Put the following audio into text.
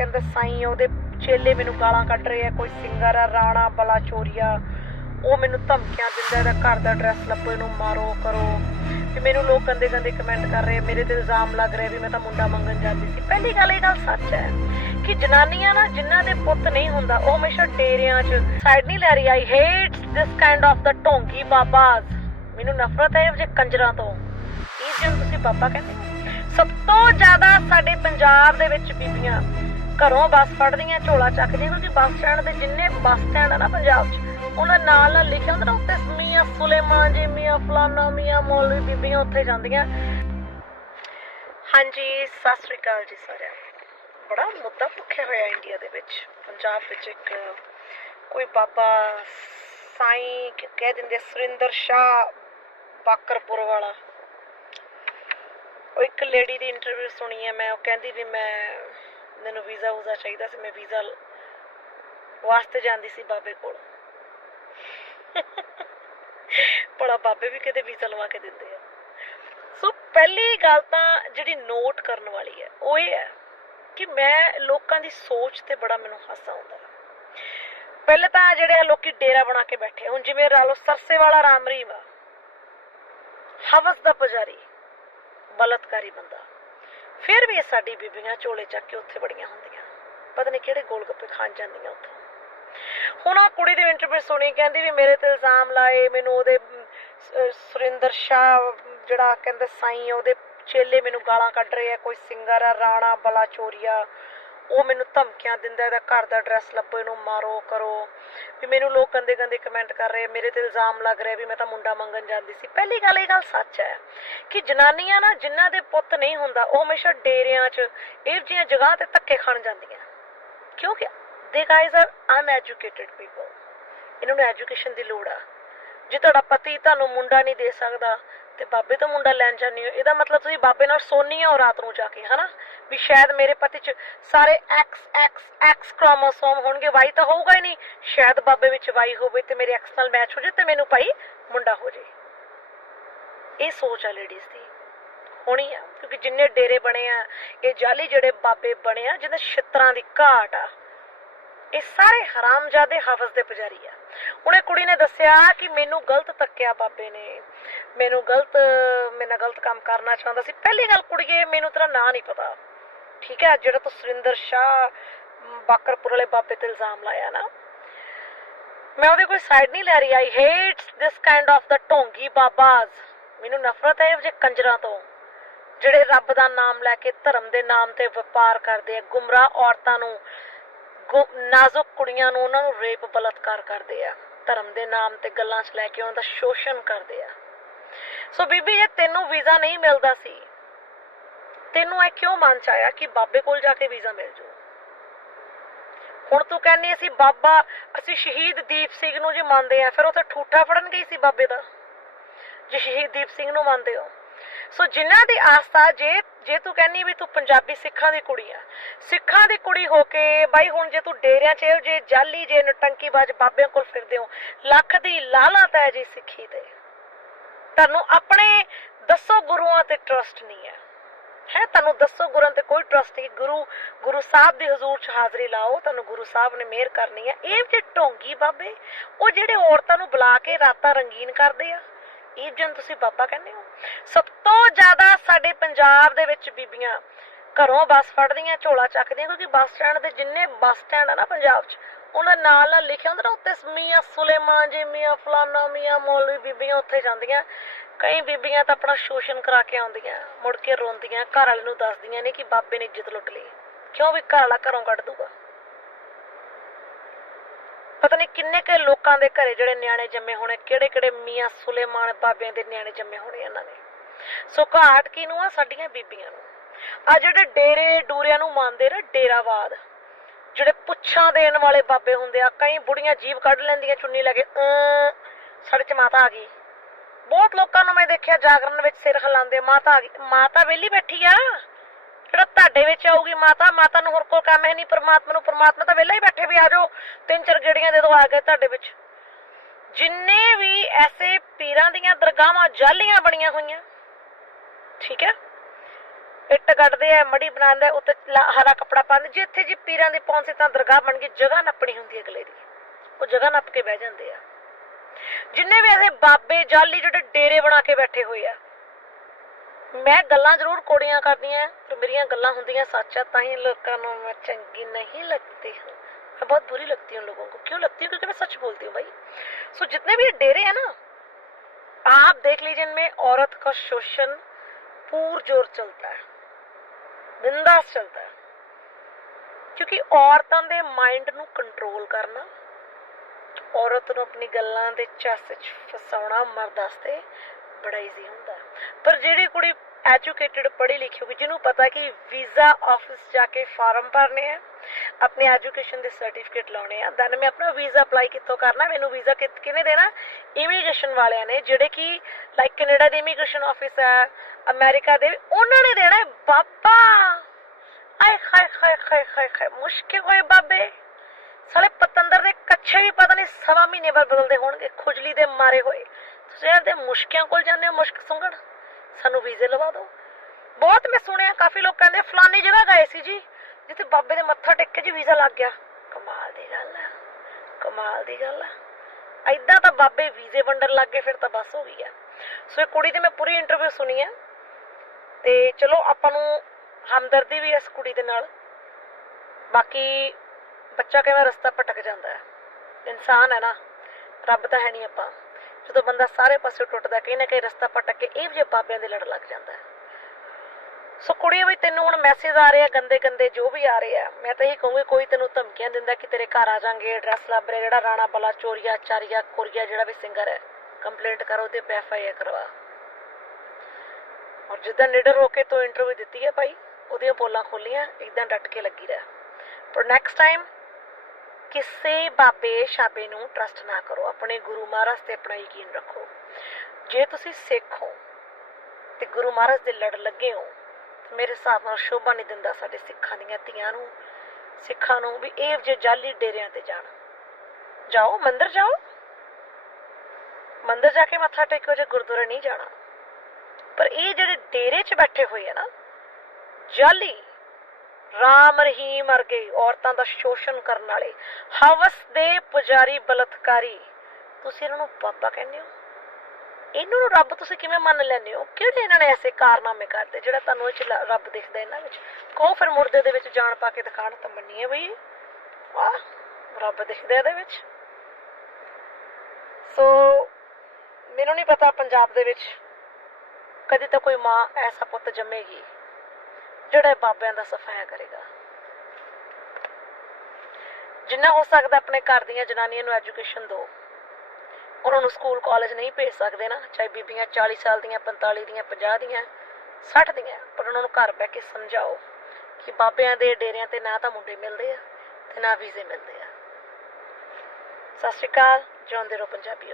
ਕਹਿੰਦਾ ਸਾਈਂ ਉਹਦੇ ਚੇਲੇ ਮੈਨੂੰ ਗਾਲਾਂ ਕੱਢ ਰਹੇ ਆ ਕੋਈ ਸਿੰਗਰ ਆ ਰਾਣਾ ਬਲਾ ਚੋਰੀਆ ਉਹ ਮੈਨੂੰ ਧਮਕੀਆਂ ਦਿੰਦਾ ਇਹਦਾ ਘਰ ਦਾ ਐਡਰੈਸ ਲੱਭੋ ਇਹਨੂੰ ਮਾਰੋ ਕਰੋ ਤੇ ਮੈਨੂੰ ਲੋਕ ਕੰਦੇ ਕੰਦੇ ਕਮੈਂਟ ਕਰ ਰਹੇ ਮੇਰੇ ਤੇ ਇਲਜ਼ਾਮ ਲੱਗ ਰਿਹਾ ਵੀ ਮੈਂ ਤਾਂ ਮੁੰਡਾ ਮੰਗਣ ਜਾਂਦੀ ਸੀ ਪਹਿਲੀ ਗੱਲ ਇਹ ਗੱਲ ਸੱਚ ਹੈ ਕਿ ਜਨਾਨੀਆਂ ਨਾ ਜਿਨ੍ਹਾਂ ਦੇ ਪੁੱਤ ਨਹੀਂ ਹੁੰਦਾ ਉਹ ਹਮੇਸ਼ਾ ਡੇਰਿਆਂ 'ਚ ਸਾਈਡ ਨਹੀਂ ਲੈ ਰਹੀ I hate this kind of ਦਾ ਢੋਂਗੀ ਬਾਬਾਸ ਮੈਨੂੰ ਨਫ਼ਰਤ ਹੈ ਜੇ ਕੰਜਰਾਂ ਤੋਂ ਇਹ ਜਿਹਨੂੰ ਤੁਸੀਂ ਪਾਪਾ ਕਹਿੰਦੇ ਸਭ ਤੋਂ ਜ਼ਿਆਦਾ ਸਾਡੇ ਪੰਜਾਬ ਦੇ ਵਿੱਚ ਬੀਬੀਆਂ ਘਰੋਂ ਬੱਸ ਫੜਦੀਆਂ ਝੋਲਾ ਚੱਕਦੀਆਂ ਕਿਉਂਕਿ ਬੱਸ ਸਟੈਂਡ ਦੇ ਜਿੰਨੇ ਬੱਸ ਸਟੈਂਡ ਆ ਨਾ ਪੰਜਾਬ 'ਚ ਉਹਨਾਂ ਨਾਲ ਨਾਲ ਲਿਖਿਆ ਹੁੰਦਾ ਨਾ ਉੱਤੇ ਮੀਆਂ ਸੁਲੇਮਾਨ ਜੀ ਮੀਆਂ ਫਲਾਨਾ ਮੀਆਂ ਮੌਲਵੀ ਬੀਬੀਆਂ ਉੱਥੇ ਜਾਂਦੀਆਂ ਹਾਂਜੀ ਸਤਿ ਸ੍ਰੀ ਅਕਾਲ ਜੀ ਸਾਰਿਆਂ ਨੂੰ। ਬੜਾ ਮੁੱਦਾ ਭੁੱਖਿਆ ਹੋਇਆ ਇੰਡੀਆ ਦੇ ਵਿੱਚ ਪੰਜਾਬ ਵਿੱਚ ਇੱਕ ਕੋਈ ਬਾਬਾ ਸਾਈਂ ਕਿ ਕਹਿ ਦਿੰਦੇ ਸੁਰਿੰਦਰ ਸ਼ਾਹ ਬਾਕਰਪੁਰ ਵਾਲਾ ਉਹ ਇੱਕ ਲੇਡੀ ਦੀ ਇੰਟਰਵਿਊ ਸੁਣੀ ਹੈ ਮੈਂ ਉਹ ਕਹਿੰਦੀ ਵੀ ਮੈਂ ਮੈਨੂੰ ਵੀਜ਼ਾ ਉਜ਼ਾ ਚਾਹੀਦਾ ਸੀ ਮੈਂ ਵੀਜ਼ਾ ਵਾਸਤੇ ਜਾਂਦੀ ਸੀ ਬਾਬੇ ਕੋਲ ਬੜਾ ਬਾਬੇ ਵੀ ਕਿਤੇ ਵੀਜ਼ਾ ਲਵਾ ਕੇ ਦਿੰਦੇ ਆ ਸੋ ਪਹਿਲੀ ਗੱਲ ਤਾਂ ਜਿਹੜੀ ਨੋਟ ਕਰਨ ਵਾਲੀ ਹੈ ਉਹ ਇਹ ਹੈ ਕਿ ਮੈਂ ਲੋਕਾਂ ਦੀ ਸੋਚ ਤੇ ਬੜਾ ਮੈਨੂੰ ਹਾਸਾ ਆਉਂਦਾ ਪਹਿਲੇ ਤਾਂ ਜਿਹੜੇ ਲੋਕੀ ਡੇਰਾ ਬਣਾ ਕੇ ਬੈਠੇ ਹੁਣ ਜਿਵੇਂ ਰਾਲੋ ਸਰਸੇ ਵਾਲਾ ਰਾਮਰੀਮ ਆ ਹਵਸ ਦਾ ਪੁਜਾਰੀ ਬਲਤਕਾਰੀ ਬੰਦਾ ਫਿਰ ਵੀ ਸਾਡੀ ਬੀਬੀਆਂ ਝੋਲੇ ਚੱਕ ਕੇ ਉੱਥੇ ਬੜੀਆਂ ਹੁੰਦੀਆਂ ਪਤਾ ਨਹੀਂ ਕਿਹੜੇ ਗੋਲ ਗੱਪੇ ਖਾਣ ਜਾਂਦੀਆਂ ਉੱਥੇ ਹੁਣ ਆ ਕੁੜੀ ਦੇ ਇੰਟਰਵਿਊ ਸੁਣੀ ਕਹਿੰਦੀ ਵੀ ਮੇਰੇ ਤੇ ਇਲਜ਼ਾਮ ਲਾਏ ਮੈਨੂੰ ਉਹਦੇ ਸੁਰਿੰਦਰ ਸ਼ਾਹ ਜਿਹੜਾ ਕਹਿੰਦਾ ਸਾਈ ਉਹਦੇ ਚੇਲੇ ਮੈਨੂੰ ਗਾਲਾਂ ਕੱਢ ਰਹੇ ਆ ਕੋਈ ਸਿੰਗਰ ਆ ਰਾਣਾ ਬਲਾਚੋਰੀਆ ਉਹ ਮੈਨੂੰ ਧਮਕੀਆਂ ਦਿੰਦਾ ਇਹਦਾ ਘਰ ਦਾ ਐਡਰੈਸ ਲੱਭੋ ਇਹਨੂੰ ਮਾਰੋ ਕਰੋ ਵੀ ਮੈਨੂੰ ਲੋਕ ਗੰਦੇ ਗੰਦੇ ਕਮੈਂਟ ਕਰ ਰਹੇ ਮੇਰੇ ਤੇ ਇਲਜ਼ਾਮ ਲੱਗ ਰਿਹਾ ਵੀ ਮੈਂ ਤਾਂ ਮੁੰਡਾ ਮੰਗਣ ਜਾਂਦੀ ਸੀ ਪਹਿਲੀ ਗੱਲ ਇਹ ਗੱਲ ਸੱਚ ਹੈ ਕਿ ਜਨਾਨੀਆਂ ਨਾ ਜਿਨ੍ਹਾਂ ਦੇ ਪੁੱਤ ਨਹੀਂ ਹੁੰਦਾ ਉਹ ਹਮੇਸ਼ਾ ਡੇਰਿਆਂ 'ਚ ਇਹ ਜਿਹੀਆਂ ਜਗ੍ਹਾ ਤੇ ਧੱਕੇ ਖਾਣ ਜਾਂਦੀਆਂ ਕਿਉਂਕਿ ਦੇ ਗਾਇਜ਼ ਆਰ ਅਨਐਜੂਕੇਟਿਡ ਪੀਪਲ ਇਹਨਾਂ ਨੂੰ ਐਜੂਕੇਸ਼ਨ ਦੀ ਲੋੜ ਆ ਜੇ ਤੁਹਾਡਾ ਪਤੀ ਤੁਹਾਨੂੰ ਮੁੰਡਾ ਨਹੀਂ ਦੇ ਸਕਦਾ ਤੇ ਬਾਬੇ ਤੋਂ ਮੁੰਡਾ ਲੈਣ ਜਾਂਦੀ ਹੋ ਇਹਦਾ ਮਤਲਬ ਤੁਸੀਂ ਬਾਬੇ ਨਾਲ ਸੋਨੀ ਹੋ ਰਾਤ ਨੂੰ ਜਾ ਕੇ ਹਨਾ ਵੀ ਸ਼ਾਇਦ ਮੇਰੇ ਪਤੀ 'ਚ ਸਾਰੇ ਐਕਸ ਐਕਸ ਐਕਸ ਕ੍ਰੋਮੋਸੋਮ ਹੋਣਗੇ ਵਾਈ ਤਾਂ ਹੋਊਗਾ ਹੀ ਨਹੀਂ ਸ਼ਾਇਦ ਬਾਬੇ ਵਿੱਚ ਵਾਈ ਹੋਵੇ ਤੇ ਮੇਰੇ ਐਕਸ ਨਾਲ ਮੈਚ ਹੋ ਜੇ ਤੇ ਮੈਨੂੰ ਭਾਈ ਮੁੰਡਾ ਹੋ ਜੇ ਇਹ ਸੋਚ ਆ ਲੇਡੀਜ਼ ਦੀ ਹੋਣੀ ਆ ਕਿਉਂਕਿ ਜਿੰਨੇ ਡੇਰੇ ਬਣੇ ਆ ਇਹ ਜਾਲੀ ਜਿਹੜੇ ਬਾਬੇ ਬਣੇ ਆ ਜਿਹਦੇ ਛਿੱਤਰਾਂ ਦੀ ਘਾਟ ਆ ਇਹ ਸਾਰੇ ਹਰਾਮਜ਼ਾਦੇ ਹਫਜ਼ ਦੇ ਪੁਜਾਰੀ ਆ ਉਹਨੇ ਕੁੜੀ ਨੇ ਦੱਸਿਆ ਕਿ ਮੈਨੂੰ ਗਲਤ ਤੱਕਿਆ ਬਾਬੇ ਨੇ ਮੈਨੂੰ ਗਲਤ ਮੇਰਾ ਗਲਤ ਕੰਮ ਕਰਨਾ ਚਾਹੁੰਦਾ ਸੀ ਪਹਿਲੀ ਗੱਲ ਕੁੜੀਏ ਮੈਨੂੰ ਤੇਰਾ ਨਾਂ ਨਹੀਂ ਪਤਾ ਠੀਕ ਹੈ ਜਿਹੜਾ ਤੂੰ ਸੁਰਿੰਦਰ ਸ਼ਾ ਬਾਕਰਪੁਰ ਵਾਲੇ ਬਾਬੇ ਤੇ ਇਲਜ਼ਾਮ ਲਾਇਆ ਨਾ ਮੈਂ ਉਹਦੇ ਕੋਈ ਸਾਈਡ ਨਹੀਂ ਲੈ ਰਹੀ ਆਈ ਹੇਟਸ ਦਿਸ ਕਾਈਂਡ ਆਫ ਦਾ ਢੋਂਗੀ ਬਾਬਾਜ਼ ਮੈਨੂੰ ਨਫ਼ਰਤ ਹੈ ਜੇ ਕੰਜਰਾਂ ਤੋਂ ਜਿਹੜੇ ਰੱਬ ਦਾ ਨਾਮ ਲੈ ਕੇ ਧਰਮ ਦੇ ਨਾਮ ਤੇ ਵਪਾਰ ਕਰਦੇ ਆ ਗੁੰਮਰਾਹ ਔਰਤਾਂ ਨੂੰ ਨਾਜ਼ੁਕ ਕੁੜੀਆਂ ਨੂੰ ਉਹਨਾਂ ਨੂੰ ਰੇਪ ਬਲਤਕਾਰ ਕਰਦੇ ਆ ਧਰਮ ਦੇ ਨਾਮ ਤੇ ਗੱਲਾਂ 'ਚ ਲੈ ਕੇ ਉਹਨਾਂ ਦਾ ਸ਼ੋਸ਼ਣ ਕਰਦੇ ਆ ਸੋ ਬੀਬੀ ਜੇ ਤੈਨੂੰ ਵੀਜ਼ਾ ਨਹੀਂ ਮਿਲਦਾ ਸੀ ਤੈਨੂੰ ਇਹ ਕਿਉਂ ਮਨ ਚ ਆਇਆ ਕਿ ਬਾਬੇ ਕੋਲ ਜਾ ਕੇ ਵੀਜ਼ਾ ਮਿਲ ਜੂ ਹੁਣ ਤੂੰ ਕਹਿੰਦੀ ਅਸੀਂ ਬਾਬਾ ਅਸੀਂ ਸ਼ਹੀਦ ਦੀਪ ਸਿੰਘ ਨੂੰ ਜੇ ਮੰਨਦੇ ਆ ਫਿਰ ਉਥੇ ਠੂਠਾ ਫੜਨ ਗਈ ਸੀ ਬਾਬੇ ਦਾ ਜੇ ਸ਼ਹੀਦ ਦੀਪ ਸਿੰਘ ਨੂੰ ਮੰਨਦੇ ਹੋ ਸੋ ਜਿਨ੍ਹਾਂ ਦੀ ਆਸਾ ਜੇ ਜੇ ਤੂੰ ਕਹਿੰਨੀ ਵੀ ਤੂੰ ਪੰਜਾਬੀ ਸਿੱਖਾਂ ਦੀ ਕੁੜੀ ਆ ਸਿੱਖਾਂ ਦੀ ਕੁੜੀ ਹੋ ਕੇ ਬਾਈ ਹੁਣ ਜੇ ਤੂੰ ਡੇਰਿਆਂ 'ਚ ਜੇ ਜਾਲੀ ਜੇ ਨਟੰਕੀ ਬਾਜ ਬਾਬਿਆਂ ਕੋਲ ਫਿਰਦੇ ਹੋ ਲੱਖ ਦੀ ਲਾਲਾ ਹੈ ਜੀ ਸਿੱਖੀ ਤੇ ਤੁਹਾਨੂੰ ਆਪਣੇ ਦੱਸੋ ਗੁਰੂਆਂ ਤੇ ਟਰਸਟ ਨਹੀਂ ਹੈ ਹੈ ਤੁਹਾਨੂੰ ਦੱਸੋ ਗੁਰਾਂ ਤੇ ਕੋਈ ਟਰਸਟ ਨਹੀਂ ਗੁਰੂ ਗੁਰੂ ਸਾਹਿਬ ਦੇ ਹਜ਼ੂਰ 'ਚ ਹਾਜ਼ਰੀ ਲਾਓ ਤੁਹਾਨੂੰ ਗੁਰੂ ਸਾਹਿਬ ਨੇ ਮਿਹਰ ਕਰਨੀ ਆ ਇਹ ਜੇ ਢੋਂਗੀ ਬਾਬੇ ਉਹ ਜਿਹੜੇ ਔਰਤਾਂ ਨੂੰ ਬੁਲਾ ਕੇ ਰਾਤਾਂ ਰੰਗੀਨ ਕਰਦੇ ਆ ਇਹ ਜਨ ਤੁਸੀਂ ਬਾਬਾ ਕਹਿੰਦੇ ਹੋ ਸਭ ਤੋਂ ਜ਼ਿਆਦਾ ਸਾਡੇ ਪੰਜਾਬ ਦੇ ਵਿੱਚ ਬੀਬੀਆਂ ਘਰੋਂ ਬੱਸ ਫੜਦੀਆਂ ਝੋਲਾ ਚੱਕਦੀਆਂ ਕਿਉਂਕਿ ਬੱਸ ਸਟੈਂਡ ਦੇ ਜਿੰਨੇ ਬੱਸ ਸਟੈਂਡ ਆ ਨਾ ਪੰਜਾਬ 'ਚ ਉਹਨਾਂ ਨਾਲ ਨਾਲ ਲਿਖਿਆ ਹੁੰਦਾ ਨਾ ਉੱਤੇ ਮੀਆਂ ਸੁਲੇਮਾਨ ਜੀ ਮੀਆਂ ਫਲਾਨਾ ਮੀਆਂ ਮੌਲਵੀ ਬੀਬੀਆਂ ਉੱਥੇ ਜਾਂਦੀਆਂ ਕਈ ਬੀਬੀਆਂ ਤਾਂ ਆਪਣਾ ਸ਼ੋਸ਼ਣ ਕਰਾ ਕੇ ਆਉਂਦੀਆਂ ਮੁੜ ਕੇ ਰੋਂਦੀਆਂ ਘਰ ਵਾਲੇ ਨੂੰ ਦੱਸਦੀਆਂ ਨੇ ਕਿ ਬਾਬੇ ਨੇ ਇੱਜ਼ਤ ਲੁੱਟ ਲਈ ਕਿਉਂ ਵੀ ਘਰ ਵਾਲਾ ਘਰੋਂ ਕੱਢ ਦੂਗਾ ਪਤਾ ਨਹੀਂ ਕਿੰਨੇ ਕੇ ਲੋਕਾਂ ਦੇ ਘਰੇ ਜਿਹੜੇ ਨਿਆਣੇ ਜੰਮੇ ਹੋਣੇ ਕਿਹੜੇ ਕਿਹੜੇ ਮੀਆਂ ਸੁਲੇਮਾਨ ਬਾਬਿਆਂ ਦੇ ਨਿਆਣੇ ਜੰਮੇ ਹੋਣੇ ਇਹਨਾਂ ਨੇ ਸੋ ਘਾਟ ਕਿਨੂੰ ਆ ਸਾਡੀਆਂ ਬੀਬੀਆਂ ਨੂੰ ਆ ਜਿਹੜੇ ਡੇਰੇ ਡੂਰਿਆਂ ਨੂੰ ਮੰਨਦੇ ਨੇ ਡੇਰਾਵਾਦ ਜਿਹੜੇ ਪੁੱਛਾਂ ਦੇਣ ਵਾਲੇ ਬਾਬੇ ਹੁੰਦੇ ਆ ਕਈ ਬੁੜੀਆਂ ਜੀਵ ਕੱਢ ਲੈਂਦੀਆਂ ਚੁੰਨੀ ਲੈ ਕੇ ਸਾਡੇ ਚ ਮਾਤਾ ਆ ਗਈ ਬਹੁਤ ਲੋਕਾਂ ਨੂੰ ਮੈਂ ਦੇਖਿਆ ਜਾਗਰਣ ਵਿੱਚ ਸਿਰ ਹਿਲਾਉਂਦੇ ਮਾਤਾ ਆ ਗਈ ਮਾਤਾ ਵੇਲੀ ਬੈਠੀ ਆ ਫਿਰ ਤੁਹਾਡੇ ਵਿੱਚ ਆਊਗੀ ਮਾਤਾ ਮਾਤਾ ਨੂੰ ਹੋਰ ਕੋਈ ਕੰਮ ਹੈ ਨਹੀਂ ਪਰਮਾਤਮਾ ਨੂੰ ਪਰਮਾਤਮਾ ਤਾਂ ਵਿਹਲਾ ਹੀ ਬੈਠੇ ਵੀ ਆ ਜਾਓ ਤਿੰਨ ਚਾਰ ਗੇੜੀਆਂ ਦੇ ਦੋ ਆ ਗਏ ਤੁਹਾਡੇ ਵਿੱਚ ਜਿੰਨੇ ਵੀ ਐਸੇ ਪੀਰਾਂ ਦੀਆਂ ਦਰਗਾਹਾਂ ਜਾਲੀਆਂ ਬਣੀਆਂ ਹੋਈਆਂ ਠੀਕ ਹੈ ਇੱਟ ਕੱਢਦੇ ਆ ਮੜੀ ਬਣਾਉਂਦੇ ਉੱਤੇ ਹਰਾ ਕਪੜਾ ਪਾਉਂਦੇ ਜਿੱਥੇ ਜੀ ਪੀਰਾਂ ਦੀ ਪੌਂਸੇ ਤਾਂ ਦਰਗਾਹ ਬਣ ਗਈ ਜਗ੍ਹਾ ਨੱਪਣੀ ਹੁੰਦੀ ਹੈ ਅਗਲੇ ਦੀ ਉਹ ਜਗ੍ਹਾ ਨੱਪ ਕੇ ਬਹਿ ਜਾਂਦੇ ਆ ਜਿੰਨੇ ਵੀ ਐਸੇ ਬਾਬੇ ਜਾਲੀ ਜਿਹੜੇ ਡੇਰੇ ਬਣਾ ਕੇ ਬੈਠੇ ਹੋਏ ਆ ਮੈਂ ਗੱਲਾਂ ਜ਼ਰੂਰ ਕੋੜੀਆਂ ਆਂ ਪਰ ਮੇਰੀਆਂ ਗੱਲਾਂ ਹੁੰਦੀਆਂ ਸੱਚਾ ਤਾਂ ਹੀ ਲੋਕਾਂ ਨੂੰ ਮੈਂ ਚੰਗੀ ਨਹੀਂ ਲੱਗਦੀ ਮੈਂ ਬਹੁਤ ਬੁਰੀ ਲੱਗਦੀ ਹਾਂ ਲੋਕਾਂ ਨੂੰ ਕਿਉਂ ਲੱਗਦੀ ਹਾਂ ਕਿਉਂਕਿ ਮੈਂ ਸੱਚ ਬੋਲਦੀ ਹਾਂ ਬਾਈ ਸੋ ਜਿੰਨੇ ਵੀ ਡੇਰੇ ਆ ਨਾ ਆਪ ਦੇਖ ਲਈ देख ਔਰਤ ਕਾ औरत ਪੂਰ ਜ਼ੋਰ पूर ਹੈ ਬਿੰਦਾਸ है ਹੈ ਕਿਉਂਕਿ ਔਰਤਾਂ ਦੇ ਮਾਈਂਡ ਨੂੰ ਕੰਟਰੋਲ ਕਰਨਾ ਔਰਤ ਨੂੰ ਆਪਣੀ ਗੱਲਾਂ ਦੇ ਚੱਸ 'ਚ ਫਸਾਉਣਾ ਮਰਦ ਵਾਸਤੇ ਬੜਾ ਈਜ਼ੀ ਹੁੰਦਾ ਹੈ ਪਰ ਜਿਹੜੀ ਕੁੜੀ ਐਜੂਕੇਟਿਡ ਪੜ੍ਹੀ ਲਿਖੀ ਹੋਵੇ ਜਿਹਨੂੰ ਪਤਾ ਕਿ ਵੀਜ਼ਾ ਆਫਿਸ ਜਾ ਕੇ ਫਾਰਮ ਭਰਨੇ ਆ ਆਪਣੇ ਐਜੂਕੇਸ਼ਨ ਦੇ ਸਰਟੀਫਿਕੇਟ ਲਾਉਣੇ ਆ ਦਨ ਮੈਂ ਆਪਣਾ ਵੀਜ਼ਾ ਅਪਲਾਈ ਕਿੱਥੋਂ ਕਰਨਾ ਮੈਨੂੰ ਵੀਜ਼ਾ ਕਿਹਨੇ ਦੇਣਾ ਇਮੀਗ੍ਰੇਸ਼ਨ ਵਾਲਿਆਂ ਨੇ ਜਿਹੜੇ ਕਿ ਲਾਈਕ ਕੈਨੇਡਾ ਦੇ ਇਮੀਗ੍ਰੇਸ਼ਨ ਆਫਿਸ ਆ ਅਮਰੀਕਾ ਦੇ ਉਹਨਾਂ ਨੇ ਦੇਣਾ ਬਾਬਾ ਆਏ ਖੈ ਖੈ ਖੈ ਖੈ ਖੈ ਮੁਸ਼ਕਿਲ ਹੋਏ ਬਾਬੇ ਸਾਲੇ ਪਤੰਦਰ ਦੇ ਕੱਛੇ ਵੀ ਪਤਾ ਨਹੀਂ ਸਵਾ ਮਹੀਨੇ ਬਾਅਦ ਬਦਲਦੇ ਹੋਣਗੇ ਖੁਜਲੀ ਦੇ ਮਾਰੇ ਹੋਏ ਤੁਸੀਂ ਇਹਦੇ ਮੁਸ਼ਕਿਆਂ ਕੋਲ ਜਾਂਦੇ ਹੋ ਮੁਸ਼ਕ ਸੁੰਗੜ ਸਾਨੂੰ ਵੀਜ਼ੇ ਲਵਾ ਦਿਓ ਬਹੁਤ ਮੈਂ ਸੁਣਿਆ ਕਾਫੀ ਲੋਕ ਕਹਿੰਦੇ ਫਲਾਨੀ ਜਗ੍ਹਾ ਗਏ ਸੀ ਜੀ ਜਿੱਥੇ ਬਾਬੇ ਦੇ ਮੱਥਾ ਟੇਕ ਕੇ ਜੀ ਵੀਜ਼ਾ ਲੱਗ ਗਿਆ ਕਮਾਲ ਦੀ ਗੱਲ ਹੈ ਕਮਾਲ ਦੀ ਗੱਲ ਹੈ ਐਦਾਂ ਤਾਂ ਬਾਬੇ ਵੀਜ਼ੇ ਵੰਡਣ ਲੱਗ ਗਏ ਫਿਰ ਤਾਂ ਬਸ ਹੋ ਗਈ ਹੈ ਸੋ ਇਹ ਕੁੜੀ ਦੀ ਮੈਂ ਪੂਰੀ ਇੰਟਰਵਿਊ ਸੁਣੀ ਹੈ ਤੇ ਚਲੋ ਆਪਾਂ ਨੂੰ ਹਮਦਰਦੀ ਵੀ ਇਸ ਕੁੜੀ ਦੇ ਨਾਲ ਬਾਕੀ ਬੱਚਾ ਕਿਵੇਂ ਰਸਤਾ ਭਟਕ ਜਾਂਦਾ ਹੈ ਇਨਸਾਨ ਹੈ ਨਾ ਰੱਬ ਤਾਂ ਹੈ ਨਹੀਂ ਆਪਾਂ ਜਦੋਂ ਬੰਦਾ ਸਾਰੇ ਪਾਸੇ ਟੁੱਟਦਾ ਕਹਿੰਨੇ ਕਿ ਕਈ ਰਸਤਾ ਪਟਕ ਕੇ ਇਹ ਜੇ ਬਾਬਿਆਂ ਦੇ ਲੜ ਲੱਗ ਜਾਂਦਾ ਹੈ ਸੋ ਕੁੜੀ ਵੀ ਤੈਨੂੰ ਹੁਣ ਮੈਸੇਜ ਆ ਰਹੇ ਆ ਗੰਦੇ ਗੰਦੇ ਜੋ ਵੀ ਆ ਰਹੇ ਆ ਮੈਂ ਤਾਂ ਇਹ ਕਹੂੰਗੀ ਕੋਈ ਤੈਨੂੰ ਧਮਕੀਆਂ ਦਿੰਦਾ ਕਿ ਤੇਰੇ ਘਰ ਆ ਜਾਾਂਗੇ ਐਡਰੈਸ ਲੱਭ ਰਿਹਾ ਜਿਹੜਾ ਰਾਣਾ ਪਲਾ ਚੋਰੀਆ ਚਾਰੀਆ ਕੋਰੀਆ ਜਿਹੜਾ ਵੀ ਸਿੰਗਰ ਹੈ ਕੰਪਲੇਂਟ ਕਰੋ ਤੇ ਆ ਕਰਵਾ ਔਰ ਜਿੱਦਾਂ ਨੀਡਰ ਹੋ ਕੇ ਤੂੰ ਇੰਟਰਵਿਊ ਦਿੱਤੀ ਹੈ ਭਾਈ ਉਹਦੀਆਂ ਪੋਲਾਂ ਖੋਲੀਆਂ ਇਦਾਂ ਡਟ ਕੇ ਲੱਗੀ ਰਹਾ ਪਰ ਨੈਕਸਟ ਟਾਈਮ ਕਿਸੇ ਬਾਬੇ ਸ਼ਾਬੇ ਨੂੰ ਟਰਸਟ ਨਾ ਕਰੋ ਆਪਣੇ ਗੁਰੂ ਮਹਾਰਾਜ ਤੇ ਆਪਣਾ ਯਕੀਨ ਰੱਖੋ ਜੇ ਤੁਸੀਂ ਸਿੱਖ ਹੋ ਤੇ ਗੁਰੂ ਮਹਾਰਾਜ ਦੇ ਲੜ ਲੱਗੇ ਹੋ ਮੇਰੇ ਹਿਸਾਬ ਨਾਲ ਸ਼ੋਭਾ ਨਹੀਂ ਦਿੰਦਾ ਸਾਡੇ ਸਿੱਖਾਂ ਦੀਆਂ ਧੀਆਂ ਨੂੰ ਸਿੱਖਾਂ ਨੂੰ ਵੀ ਇਹ ਜੇ ਜਾਲੀ ਡੇਰਿਆਂ ਤੇ ਜਾਣ ਜਾਓ ਮੰਦਰ ਜਾਓ ਮੰਦਰ ਜਾ ਕੇ ਮੱਥਾ ਟੇਕੋ ਜੇ ਗੁਰਦੁਆਰੇ ਨਹੀਂ ਜਾਣਾ ਪਰ ਇਹ ਜਿਹੜੇ ਡੇਰੇ 'ਚ ਬੈਠੇ ਹੋਏ ਆ ਨਾ ਜਾਲੀ ਰਾਮ ਰਹੀਮ ਵਰਗੇ ਔਰਤਾਂ ਦਾ ਸ਼ੋਸ਼ਣ ਕਰਨ ਵਾਲੇ ਹਵਸ ਦੇ ਪੁਜਾਰੀ ਬਲਤਕਾਰੀ ਤੁਸੀਂ ਇਹਨਾਂ ਨੂੰ ਪਾਪਾ ਕਹਿੰਦੇ ਹੋ ਇਹਨਾਂ ਨੂੰ ਰੱਬ ਤੁਸੀਂ ਕਿਵੇਂ ਮੰਨ ਲੈਂਦੇ ਹੋ ਕਿਹੜੇ ਇਹਨਾਂ ਨੇ ਐਸੇ ਕਾਰਨਾਮੇ ਕਰਦੇ ਜਿਹੜਾ ਤੁਹਾਨੂੰ ਇਹ ਚ ਰੱਬ ਦਿਖਦਾ ਇਹਨਾਂ ਵਿੱਚ ਕੋ ਫਿਰ ਮੁਰਦੇ ਦੇ ਵਿੱਚ ਜਾਣ ਪਾ ਕੇ ਦਿਖਾਣ ਤਾਂ ਮੰਨੀਏ ਬਈ ਵਾਹ ਰੱਬ ਦਿਖਦਾ ਇਹਦੇ ਵਿੱਚ ਸੋ ਮੈਨੂੰ ਨਹੀਂ ਪਤਾ ਪੰਜਾਬ ਦੇ ਵਿੱਚ ਕਦੇ ਤਾਂ ਕੋਈ ਮਾਂ ਐਸਾ ਪੁੱਤ ਜੰਮੇਗੀ ਜਿਹੜਾ ਬਾਬਿਆਂ ਦਾ ਸਫਾਇਆ ਕਰੇਗਾ ਜਿੰਨਾ ਹੋ ਸਕਦਾ ਆਪਣੇ ਘਰ ਦੀਆਂ ਜਨਾਨੀਆਂ ਨੂੰ ਐਜੂਕੇਸ਼ਨ ਦਿਓ ਉਹਨਾਂ ਨੂੰ ਸਕੂਲ ਕਾਲਜ ਨਹੀਂ ਭੇਜ ਸਕਦੇ ਨਾ ਚਾਹੇ ਬੀਬੀਆਂ 40 ਸਾਲ ਦੀਆਂ 45 ਦੀਆਂ 50 ਦੀਆਂ 60 ਦੀਆਂ ਪਰ ਉਹਨਾਂ ਨੂੰ ਘਰ ਬੈ ਕੇ ਸਮਝਾਓ ਕਿ ਬਾਬਿਆਂ ਦੇ ਡੇਰਿਆਂ ਤੇ ਨਾ ਤਾਂ ਮੁੰਡੇ ਮਿਲਦੇ ਆ ਤੇ ਨਾ ਵੀਜ਼ੇ ਮਿਲਦੇ ਆ ਸਤਿ ਸ਼੍ਰੀ ਅਕਾਲ ਜੋਂਦੇ ਰੋ ਪੰਜਾਬੀ